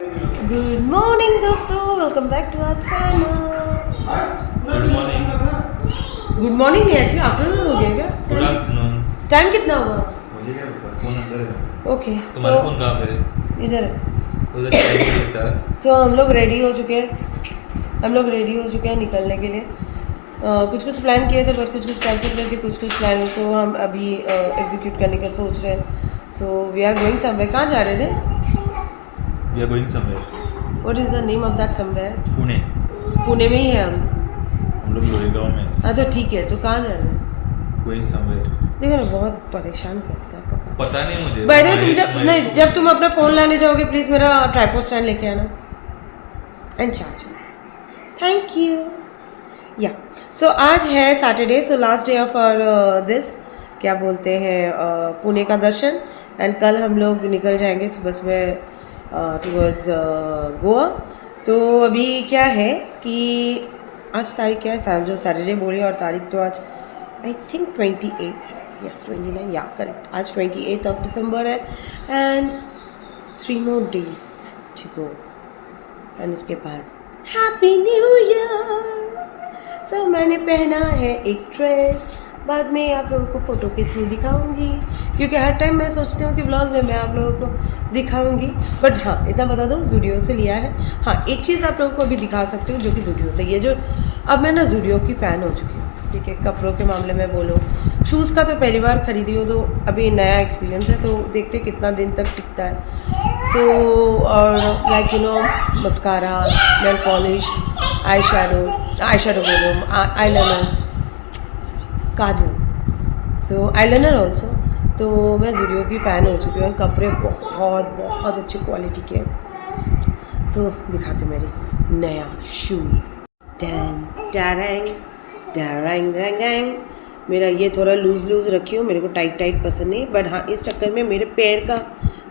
Good morning दोस्तों, welcome back to our channel. Good morning. Good morning नहीं, actually afternoon हो गया क्या? Good afternoon. टाइम कितना हुआ? मुझे क्या पता, फोन अंदर है। ओके, तुम्हारा फोन कहाँ पे है? इधर है। उधर टाइम नहीं दिखता है। सो हम लोग रेडी हो चुके हैं निकलने के लिए। कुछ कुछ प्लान किए थे पर कुछ कुछ कैंसिल करके कुछ प्लान को हम अभी एग्जीक्यूट करने का सोच रहे हैं। So we are going somewhere. कहाँ जा रहे थे? We are going somewhere. What is the name of that somewhere? Pune. Pune में ही है हम। हम लोग लोरेगांव में। हाँ तो ठीक है, तो कहाँ जा रहे हैं? Going somewhere. देखो ना, बहुत परेशान करता है पापा। पता नहीं मुझे। बाय द वे, तुम जब तुम अपना फ़ोन लाने जाओगे प्लीज़ मेरा ट्राइपॉड स्टैंड लेके आना and charge me. Thank you. Yeah so आज है Saturday, so last day of our this क्या बोलते हैं पुणे का दर्शन। एंड कल हम लोग निकल जाएंगे सुबह सुबह टुवर्ड्स गोवा। तो अभी क्या है कि आज तारीख क्या है, जो सैटरडे बोल रही है, और तारीख तो आज आई थिंक 28 है। यस 29, या करेक्ट, आज 28 ऑफ दिसंबर है। And 3 more days to go। And उसके बाद हैप्पी न्यू ईयर। सो मैंने पहना है एक ड्रेस, बाद में आप लोगों को फ़ोटो के थ्रू दिखाऊंगी, क्योंकि हर टाइम मैं सोचती हूँ कि ब्लॉग में मैं आप लोगों को दिखाऊंगी। बट हाँ, इतना बता दो, ज़ूडियो से लिया है। हाँ, एक चीज़ आप लोगों को अभी दिखा सकती हूँ जो कि ज़ूडियो से, ये जो अब मैं ना ज़ूडियो की फ़ैन हो चुकी हूँ। ठीक है, कपड़ों के मामले में बोलो, शूज़ का तो पहली बार खरीदी हो तो अभी नया एक्सपीरियंस है, तो देखते कितना दिन तक टिकता है। सो और like you know, mascara, nail polish, eye shadow बोलो, आईलाइनर, काजल, सो आईलाइनर ऑल्सो। तो मैं ज़ूडियो की फ़ैन हो चुकी हूँ। कपड़े बहुत अच्छी क्वालिटी के हैं। सो दिखाती हूँ मेरी नया शूज़। टैरैंग। मेरा ये थोड़ा लूज़ रखी हूँ, मेरे को टाइट पसंद नहीं, बट हाँ इस चक्कर में मेरे पैर का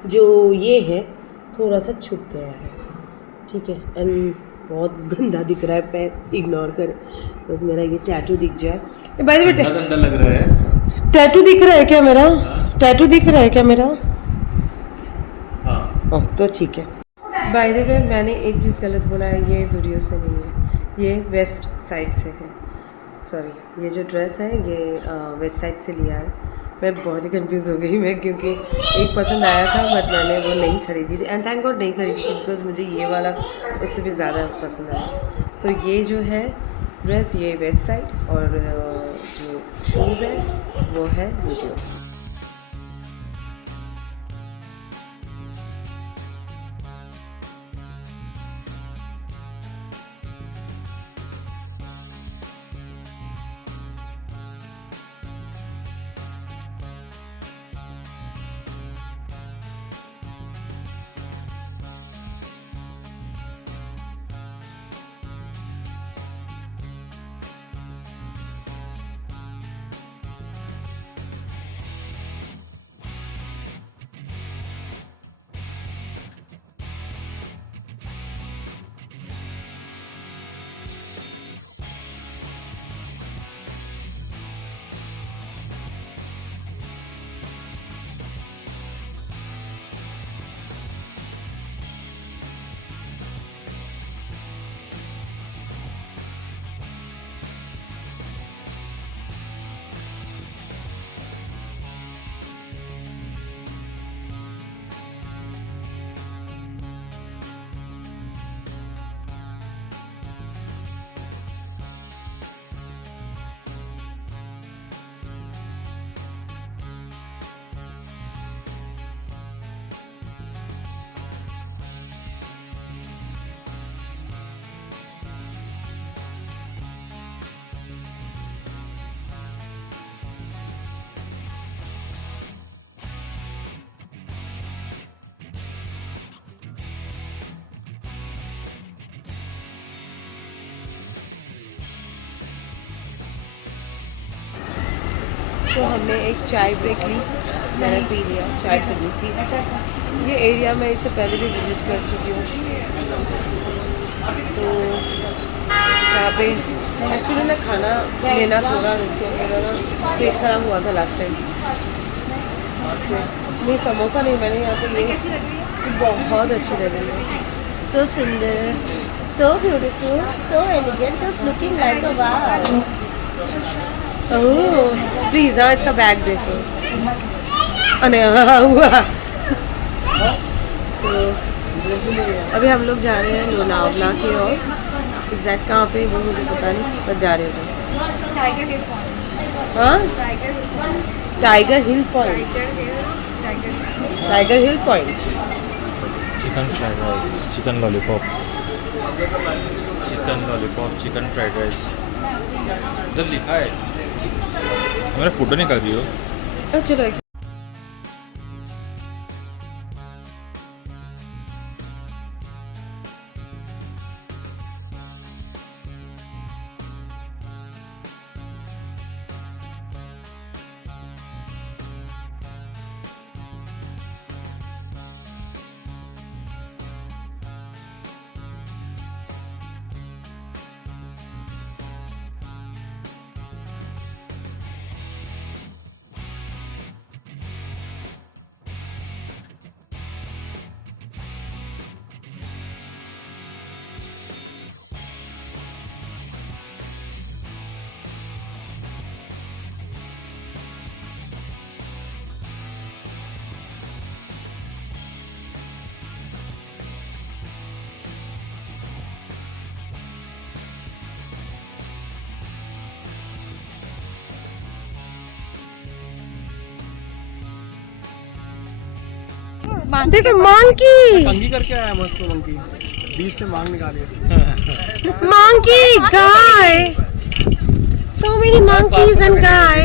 जो ये है थोड़ा सा छुप गया है। ठीक है, एंड बहुत गंदा दिख रहा है पैर, इग्नोर कर, बस मेरा ये टैटू दिख जाए। बाय द वे, गंदा लग रहा है। टैटू दिख रहा है क्या मेरा? टैटू दिख रहा है क्या मेरा? हाँ। ओह तो ठीक है। बाय द वे, मैंने एक चीज़ गलत बोला है, ये ज़ूडियो से नहीं है, ये वेस्ट साइड से है। सॉरी, ये जो ड्रेस है ये वेस्ट साइड से लिया है। मैं बहुत ही कंफ्यूज हो गई मैं, क्योंकि एक पसंद आया था बट मैंने वो नहीं खरीदी थी, एंड थैंक गॉड नहीं खरीदी थी, बिकॉज मुझे ये वाला उससे भी ज़्यादा पसंद आया। सो ये जो है ड्रेस, ये वेस्ट साइड, और जो शूज़ है वो है ज़ूडियो। तो हमने एक चाय ब्रेक ली, मैंने पी लिया, चाय पीनी थी। ये एरिया मैं इससे पहले भी विज़िट कर चुकी हूँ। सो यहाँ पे एक्चुअली ना खाना लेना थोड़ा रिस्की, मेरा ना पेट खराब हुआ था लास्ट टाइम। नहीं समोसा नहीं, मैंने यहाँ पे ये बहुत अच्छी लग रही है। So सुंदर, so beautiful, so elegant, just looking like a wow. Oh, please हाँ इसका बैग देखो. अरे हाँ हुआ. So अभी हम लोग जा रहे हैं लोनावला की ओर. एग्जैक्ट कहाँ पे वो मुझे पता नहीं, पर जा रहे थे. टाइगर हिल पॉइंट, हाँ tiger hill tiger point, hill point. Tiger hill, tiger hill point. Chicken fried rice, chicken lollipop, chicken fried rice. इधर लिखा है. मेरा फोटो निकाल दियो. चलो देखो मंकी. कंघी करके आया मस्त मंकी, बीच से मांग निकाली. Monkey, guy. So many monkeys and guy.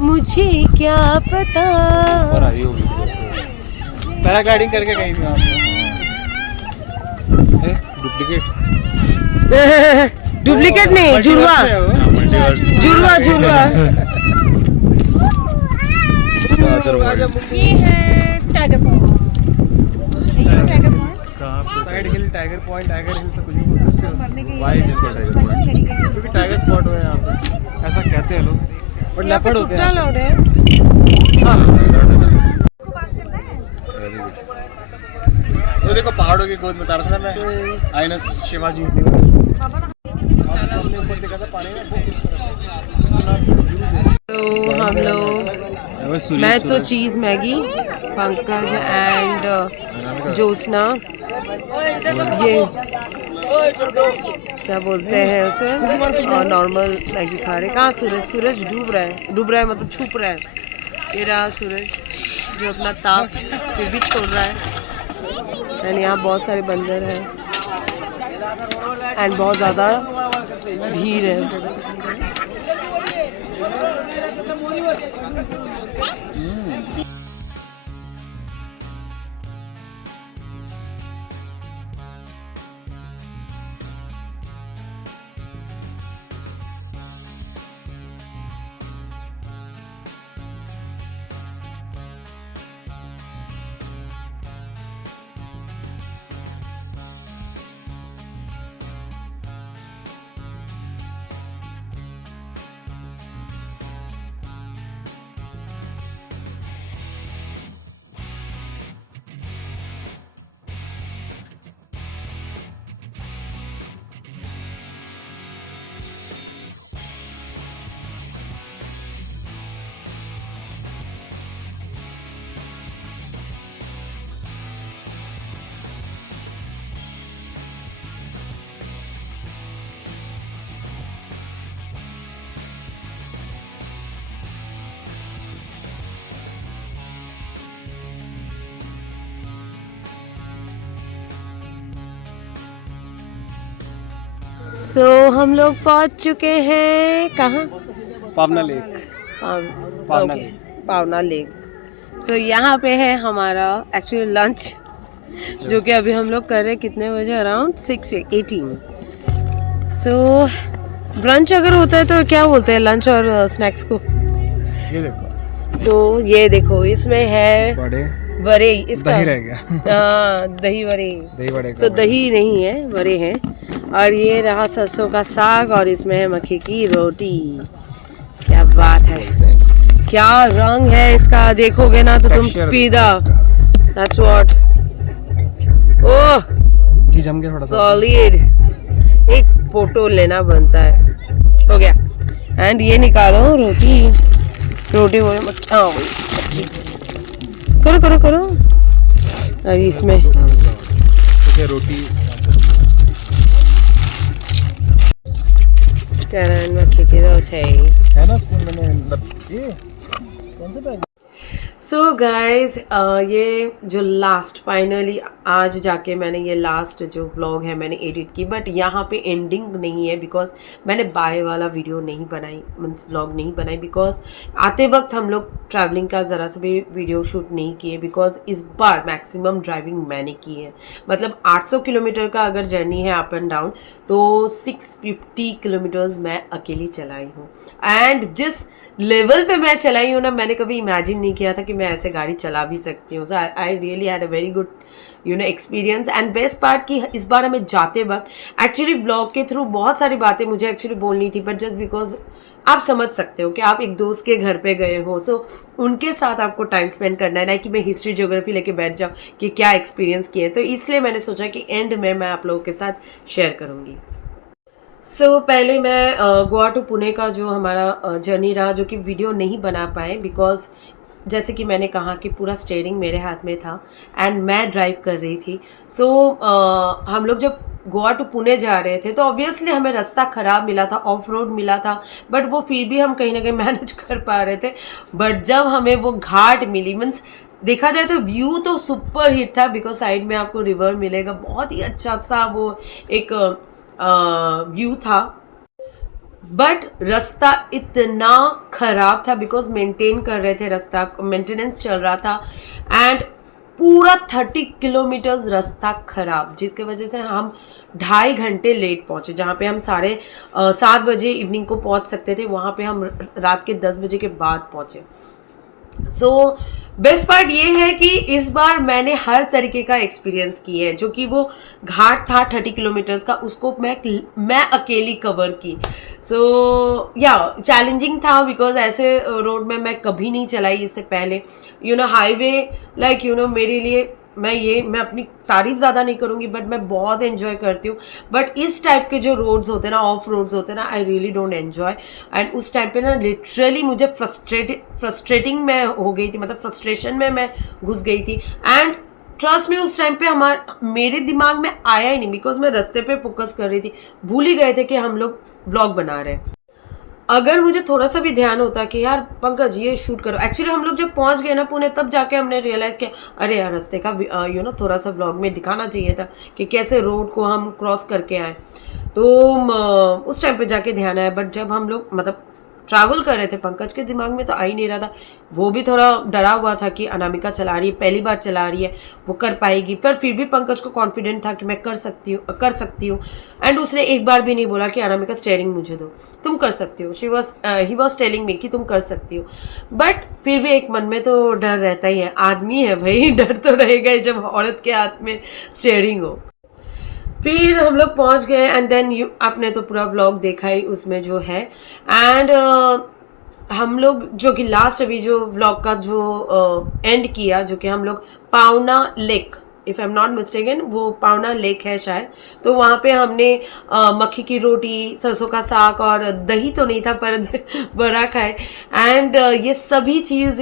मुझे क्या पता. और आई होगी. पैराग्लाइडिंग करके गई थी वहाँ पे. डुप्लीकेट. डुप्लीकेट नहीं, जुड़वा जुड़वा जुड़वा. ये है टाइगर पॉइंट, ये टाइगर पॉइंट. साइड हिल, टाइगर पॉइंट, टाइगर हिल से कुछ भी बोल सकते हो. मरने के Why is it called Tiger Point? क्योंकि टाइगर स्पॉट है यहाँ पे, ऐसा कहते हैं लोग. बट यहाँ पे लेपर्ड होते सुट्टा हैं. लाउड है. ये देखो पहाड़ों की गोद में उतारा था ना मैं, आइनस शिवाजी. ऊपर देखा था पानी में. तो हम लोग, मैं तो cheese Maggi, Pankaj and Jyotsna, ये क्या बोलते हैं उसे, और नॉर्मल मैगी खा रहे. कहाँ सूरज? सूरज डूब रहा है. डूब रहा है मतलब छुप रहा है. ये रहा सूरज जो अपना ताप फिर भी छोड़ रहा है. एंड यहाँ बहुत सारे बंदर हैं एंड बहुत ज़्यादा भीड़ है. सो हम लोग पहुंच चुके हैं कहाँ? पावना लेक. पावना लेक. पावना लेक. सो यहाँ पे है हमारा एक्चुअली लंच, जो कि अभी हम लोग कर रहे हैं कितने बजे? अराउंड 6:18. सो ब्रंच अगर होता है तो क्या बोलते हैं लंच और स्नैक्स को? ये देखो. सो ये देखो, इसमें है बड़े बड़े, इसका दही रह गया. हाँ दही बड़े. दही बड़े. सो दही नहीं है, बड़े हैं. और ये रहा सरसों का साग और इसमें है मक्के की रोटी. क्या बात है, क्या रंग है इसका, देखोगे ना तो तुम पीदा. That's what. घी जम के थोड़ा सा सॉलिड। एक फोटो लेना बनता है। हो गया। एंड ये निकालो रोटी। रोटी बोले मत, हाँ वही करो करो करो। और इसमें ओके रोटी टरन मक्खी की रोटी। है ना स्पून मैंने ये कौन सा बैग सो गाइज ये जो लास्ट फाइनली आज जाके मैंने ये लास्ट जो व्लॉग है मैंने एडिट की, बट यहाँ पे एंडिंग नहीं है बिकॉज मैंने बाय वाला वीडियो नहीं बनाई, मीन्स व्लॉग नहीं बनाई बिकॉज आते वक्त हम लोग ट्रैवलिंग का ज़रा सा भी वीडियो शूट नहीं किए बिकॉज इस बार मैक्सिमम ड्राइविंग मैंने की है। मतलब 800 किलोमीटर का अगर जर्नी है अप एंड डाउन तो 650 किलोमीटर्स मैं अकेली चलाई हूँ। एंड जिस लेवल पे मैं चलाई हूँ ना, मैंने कभी इमेजिन नहीं किया था कि मैं ऐसे गाड़ी चला भी सकती हूँ। So I really had a very good experience. And best part कि इस बार हमें जाते वक्त एक्चुअली ब्लॉग के थ्रू बहुत सारी बातें मुझे एक्चुअली बोलनी थी, बट जस्ट बिकॉज आप समझ सकते हो कि आप एक दोस्त के घर पे गए हो, सो उनके साथ आपको टाइम स्पेंड करना है, ना कि मैं हिस्ट्री ज्योग्राफी लेके बैठ जाऊँ कि क्या एक्सपीरियंस किए। तो इसलिए मैंने सोचा कि एंड में मैं आप लोगों के साथ शेयर करूँगी। सो पहले मैं गोवा टू पुणे का जो हमारा जर्नी रहा, जो कि वीडियो नहीं बना पाए बिकॉज जैसे कि मैंने कहा कि पूरा स्टीयरिंग मेरे हाथ में था एंड मैं ड्राइव कर रही थी। सो हम लोग जब गोवा टू पुणे जा रहे थे तो ऑब्वियसली हमें रास्ता ख़राब मिला था, ऑफ रोड मिला था, बट वो फिर भी हम कहीं ना कहीं मैनेज कर पा रहे थे। बट जब हमें वो घाट मिली, मीन्स देखा जाए तो व्यू तो सुपर हिट था बिकॉज साइड में आपको रिवर मिलेगा, बहुत ही अच्छा सा वो एक व्यू था, बट रास्ता इतना ख़राब था बिकॉज मेंटेन कर रहे थे, रास्ता मेंटेनेंस चल रहा था एंड पूरा 30 किलोमीटर्स रास्ता ख़राब, जिसके वजह से हम 2.5 घंटे लेट पहुँचे। जहाँ पे हम 7:30 बजे इवनिंग को पहुँच सकते थे, वहाँ पे हम रात के 10 बजे के बाद पहुँचे। सो बेस्ट पार्ट ये है कि इस बार मैंने हर तरीके का एक्सपीरियंस की है। जो कि वो घाट था 30 किलोमीटर्स का, उसको मैं अकेली कवर की। सो या चैलेंजिंग था बिकॉज ऐसे रोड में मैं कभी नहीं चलाई इससे पहले। हाईवे लाइक मेरे लिए मैं अपनी तारीफ ज़्यादा नहीं करूँगी, बट मैं बहुत एंजॉय करती हूँ। बट इस टाइप के जो रोड्स होते हैं ना, ऑफ रोड्स होते हैं ना, I really don't enjoy. And उस टाइम पे ना लिटरली मुझे फ्रस्ट्रेटिंग में हो गई थी, मतलब फ्रस्ट्रेशन में मैं घुस गई थी। एंड ट्रस्ट में उस टाइम पे मेरे दिमाग में आया ही नहीं बिकॉज मैं रास्ते पे फोकस कर रही थी, भूल ही गए थे कि हम लोग व्लॉग बना रहे हैं। अगर मुझे थोड़ा सा भी ध्यान होता कि यार पंकज ये शूट करो, एक्चुअली हम लोग जब पहुंच गए ना पुणे, तब जाके हमने रियलाइज़ किया अरे यार रास्ते का थोड़ा सा व्लॉग में दिखाना चाहिए था कि कैसे रोड को हम क्रॉस करके आए। तो उस टाइम पे जाके ध्यान आया, बट जब हम लोग मतलब ट्रैवल कर रहे थे, पंकज के दिमाग में तो आ ही नहीं रहा था। वो भी थोड़ा डरा हुआ था कि अनामिका चला रही है, पहली बार चला रही है, वो कर पाएगी, पर फिर भी पंकज को कॉन्फिडेंट था कि मैं कर सकती हूँ। एंड उसने एक बार भी नहीं बोला कि अनामिका स्टीयरिंग मुझे दो, तुम कर सकती हो। ही वॉज टेलिंग मी कि तुम कर सकती हो। बट फिर भी एक मन में तो डर रहता ही है, आदमी है भाई, डर तो रहेगा ही जब औरत के हाथ में स्टीयरिंग हो। फिर हम लोग पहुंच गए एंड देन आपने तो पूरा व्लॉग देखा ही उसमें जो है। एंड हम लोग जो कि लास्ट अभी जो व्लॉग का जो एंड किया, जो कि हम लोग पावना lake, if I am not mistaken वो पावना लेक है शायद, तो वहाँ पे हमने मक्खी की रोटी, सरसों का साग और दही तो नहीं था पर बड़ा खाए। एंड ये सभी चीज़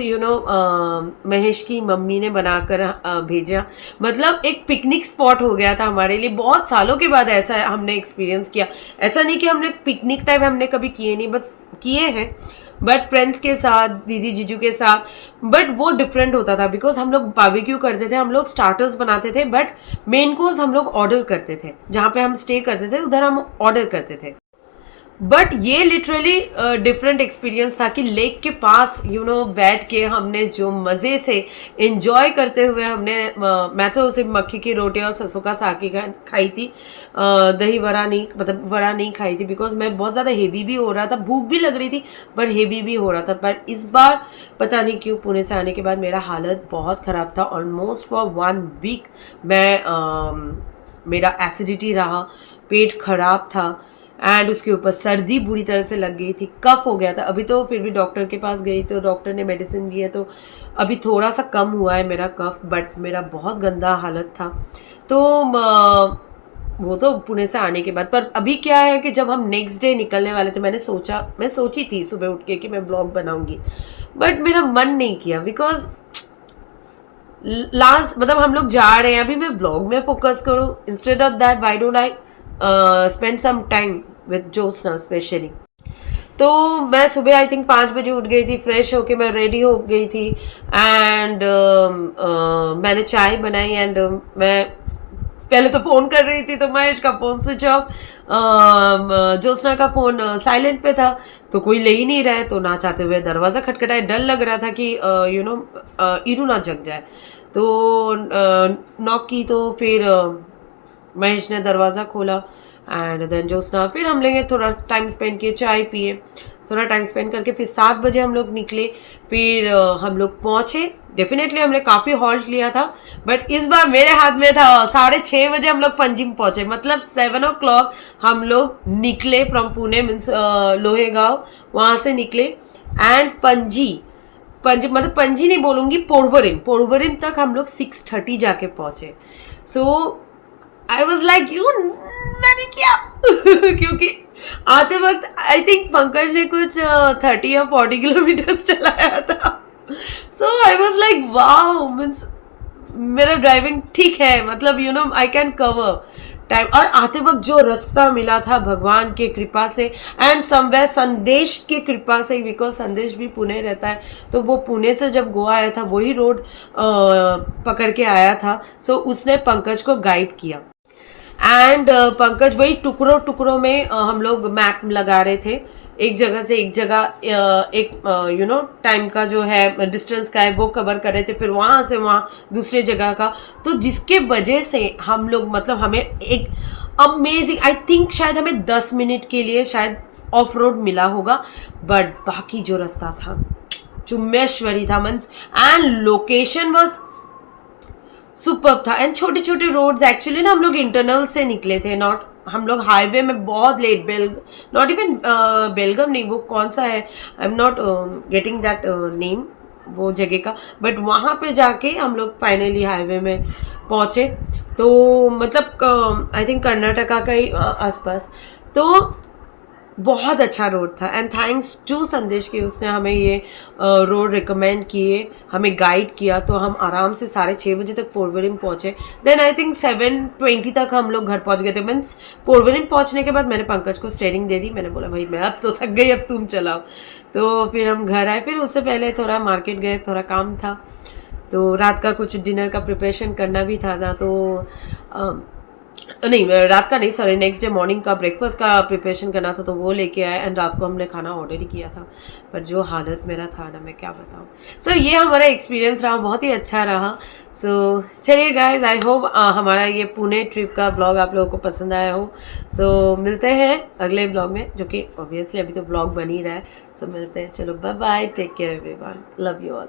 महेश की मम्मी ने बनाकर भेजा। मतलब एक पिकनिक स्पॉट हो गया था हमारे लिए। बहुत सालों के बाद ऐसा हमने एक्सपीरियंस किया। ऐसा नहीं कि हमने पिकनिक टाइप हमने कभी किए नहीं, बस किए हैं बट फ्रेंड्स के साथ, दीदी जीजू के साथ। बट वो डिफरेंट होता था बिकॉज हम लोग बारबेक्यू करते थे, हम लोग स्टार्टर्स बनाते थे, बट मेन कोर्स हम लोग ऑर्डर करते थे। जहाँ पे हम स्टे करते थे उधर हम ऑर्डर करते थे। बट ये लिटरली डिफरेंट एक्सपीरियंस था कि लेक के पास बैठ के हमने जो मज़े से एंजॉय करते हुए हमने मैं तो सिर्फ मक्खी की रोटी और सरसों का साग की खाई थी। दही वड़ा नहीं, मतलब वड़ा नहीं खाई थी बिकॉज मैं बहुत ज़्यादा हेवी भी हो रहा था, भूख भी लग रही थी पर हेवी भी हो रहा था। पर इस बार पता नहीं क्यों पुणे से आने के बाद मेरा हालत बहुत ख़राब था। ऑलमोस्ट फॉर 1 वीक मेरा एसिडिटी रहा, पेट ख़राब था एंड उसके ऊपर सर्दी बुरी तरह से लग गई थी, कफ हो गया था। अभी तो फिर भी डॉक्टर के पास गई तो डॉक्टर ने मेडिसिन दी है, तो अभी थोड़ा सा कम हुआ है मेरा कफ, बट मेरा बहुत गंदा हालत था। तो वो तो पुणे से आने के बाद। पर अभी क्या है कि जब हम नेक्स्ट डे निकलने वाले थे, मैं सोची थी सुबह उठ के कि मैं ब्लॉग बनाऊंगी, बट मेरा मन नहीं किया बिकॉज लास्ट मतलब हम लोग जा रहे हैं, अभी मैं ब्लॉग में फोकस करूँ। Instead of that why don't I spend some time with Jyotsna specially. तो मैं सुबह आई थिंक 5 बजे उठ गई थी, फ्रेश होके मैं रेडी हो गई थी एंड मैंने चाय बनाई एंड मैं पहले तो फ़ोन कर रही थी तो महेश का फ़ोन स्विच ऑफ, ज्योत्सना का फ़ोन साइलेंट पे था, तो कोई ले ही नहीं रहा है। तो ना चाहते हुए दरवाज़ा खटखटाए, डर लग रहा था कि इरू ना जग जाए, तो नॉक की। तो फिर महेश ने दरवाज़ा खोला एंड देन ज्योत्सना, फिर हम लेंगे थोड़ा टाइम स्पेंड किए, चाय पिए, थोड़ा टाइम स्पेंड करके फिर 7 बजे हम लोग निकले। फिर हम लोग पहुँचे, डेफिनेटली हमने काफ़ी हॉल्ट लिया था, बट इस बार मेरे हाथ में था। 6:30 बजे हम लोग पंजिम पहुँचे, मतलब 7 o'clock हम लोग निकले फ्रॉम पुणे, मीन्स लोहेगांव, वहाँ से निकले एंड पंजी मतलब पंजी नहीं बोलूँगी, पोरवरिम तक हम लोग 6:30 जाके पहुँचे। सो आई वॉज लाइक मैंने किया क्योंकि आते वक्त आई थिंक पंकज ने कुछ 30 या 40 किलोमीटर्स चलाया था। So I was like wow, means मेरा ड्राइविंग ठीक है, मतलब आई कैन कवर टाइम। और आते वक्त जो रास्ता मिला था भगवान के कृपा से एंड समवेयर संदेश के कृपा से, बिकॉज संदेश भी पुणे रहता है, तो वो पुणे से जब गोवा आया था वही रोड पकड़ के आया था। सो उसने पंकज को गाइड किया एंड पंकज वही टुकड़ों में हम लोग मैप लगा रहे थे, एक जगह से एक जगह एक टाइम का जो है डिस्टेंस का है वो कवर कर रहे थे, फिर वहाँ से वहाँ दूसरे जगह का। तो जिसके वजह से हम लोग मतलब हमें एक अमेजिंग, आई थिंक शायद हमें 10 मिनट के लिए शायद ऑफ रोड मिला होगा, बट बाकी जो रास्ता था चुम्बेश्वरी था means, and location was superb था एंड छोटे छोटे रोड्स। एक्चुअली ना हम लोग इंटरनल से निकले थे, नॉट हम लोग हाईवे में बहुत लेट, नॉट इवन बेलगम नहीं, वो कौन सा है, I am not getting that name वो जगह का, बट वहाँ पे जाके हम लोग फाइनली हाईवे में पहुँचे। तो मतलब आई थिंक कर्नाटका का ही आसपास। तो बहुत अच्छा रोड था एंड थैंक्स टू संदेश की, उसने हमें ये रोड रिकमेंड किए, हमें गाइड किया, तो हम आराम से 6:30 बजे तक पोरवरिम पहुँचे। देन आई थिंक 7:20 तक हम लोग घर पहुँच गए थे। मीन्स पोरवरिम पहुँचने के बाद मैंने पंकज को स्टीयरिंग दे दी, मैंने बोला भाई मैं अब तो थक गई, अब तुम चलाओ। तो फिर हम घर आए, फिर उससे पहले थोड़ा मार्केट गए, थोड़ा काम था, तो रात का कुछ डिनर का प्रिपरेशन करना भी था ना, तो नहीं रात का नहीं, सॉरी नेक्स्ट डे मॉर्निंग का ब्रेकफास्ट का प्रिपरेशन करना था, तो वो लेके आए एंड रात को हमने खाना ऑर्डर ही किया था। पर जो हालत मेरा था ना, मैं क्या बताऊँ। सो ये हमारा एक्सपीरियंस रहा, बहुत ही अच्छा रहा। सो चलिए गाइज, आई होप हमारा ये पुणे ट्रिप का ब्लॉग आप लोगों को पसंद आया हो। सो मिलते हैं अगले ब्लॉग में, जो कि ऑब्वियसली अभी तो ब्लॉग बन ही रहा है। सो मिलते हैं, चलो bye bye, take care everyone, love you all.